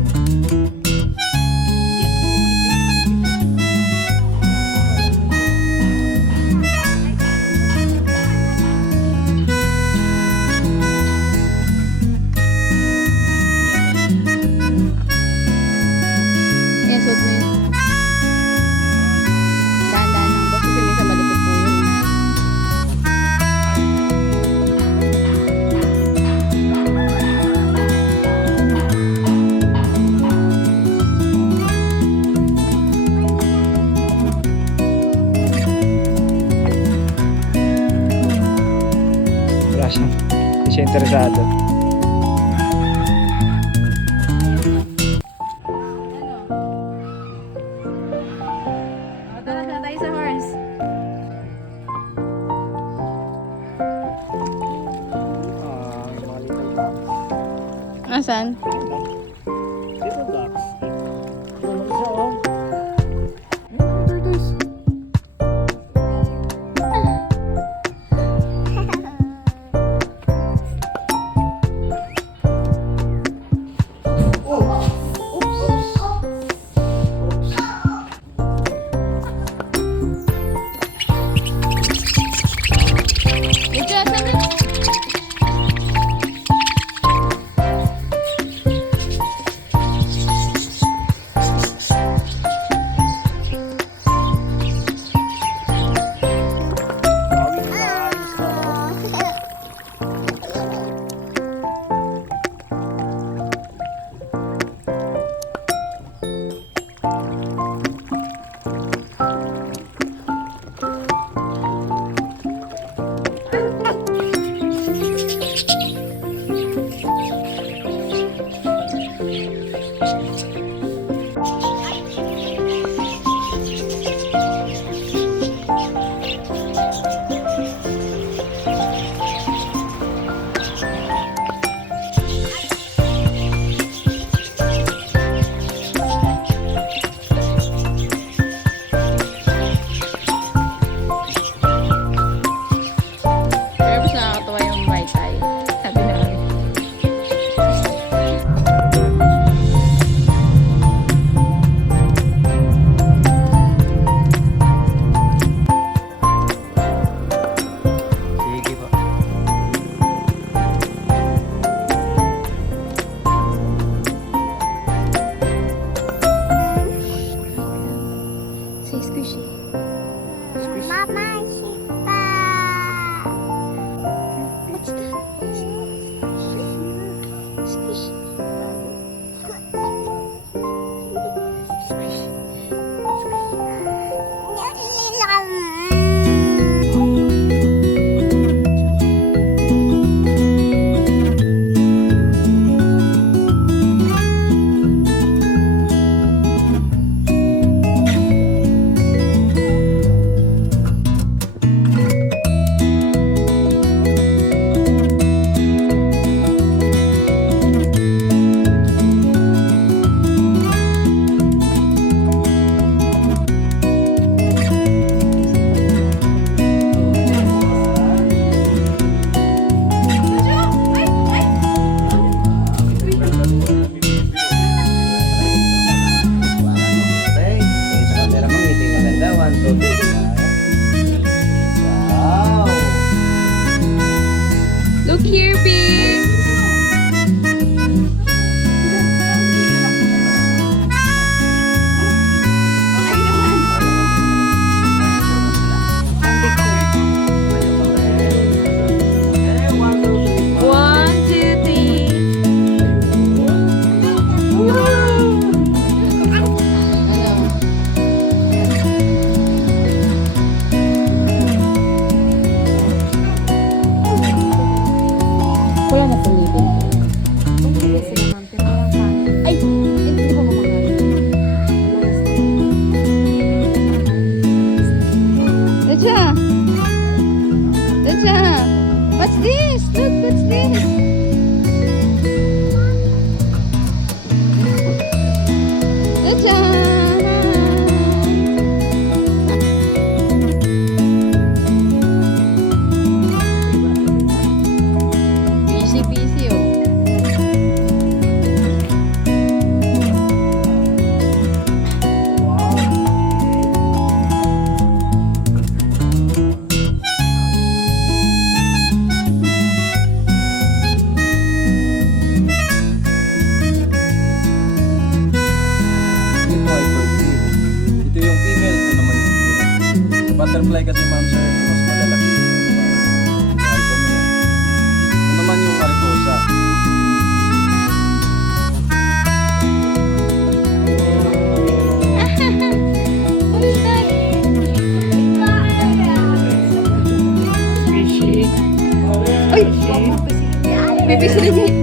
yan. Yan, suot mo yun. Dahan-dahan lang boss kasi minsan malupit po yun. Wala siya. Hindi siya interesado. Tara na tayo sa horse. Mga little ducks. Nasaan? Little ducks. Ano isa oh? Tortoise. Medyo, sabi. Pero mas nakakatawa yung white tie. Sabi naman. Sige po. Say squishy. Mama, Shiba. What's that? Squish. Okay. Sa camera mo, ngiti maganda. 1, 2, 3. Wow! Look here, babe. One, two, three. Wala na pong libin. Ay! Hindi ko mamahal. Dacha! Dacha! What's this? Look, what's this? Dacha! Busy, busy oh. Pipis rin